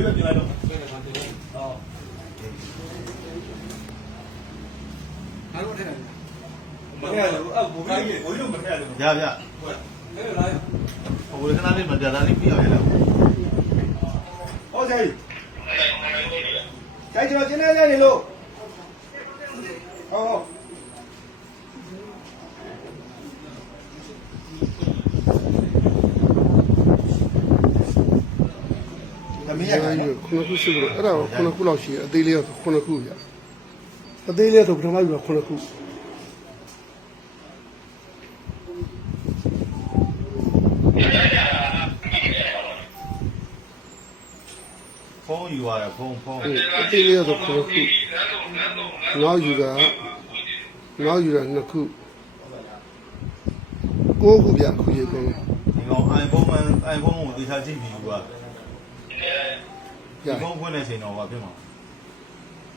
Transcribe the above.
လေးပဲပြင်လိုက်တော့ဟောငါတို့ထည့်တယ်မထည့်ရဘူးအဲ့ဘူကြီးဘူကြီးမထည့်ရဘူးရဗျဟုတ်အဲ့ဒါလားဟိုခဏလေးမကြတာလေးပြရရလားဟောဆိုင်ဆိုင်ကျွန်တော်ကျင်းနေနေလို့ဟောသ မီးရအဲ့ခိုဒါင်ကြီးခုနှစ်ခုရှိလို့အဲ့ဒါကိုခုနှစ်ခုလောက်ရှိတယ်အသေးလေးကခုနှစ်ခုပြအသေးလေးဆိုပထမကခုနှစ်ခုဖုန်းယူရဖုန်းဖုန်းအသေးလေးဆိုခုနှစ်ခုနောက်ယူတာနောက်ယူတာနှစ်ခုကိုးခုပြခုရေကုန်ဒီကောင် iPhone မှ iPhone ကိုဒီထားကြည့်ပြီးယူပါ ဒီရဖုန်းဖွင့်တဲ့ချိန်တော့ဘာဖြစ်မှာ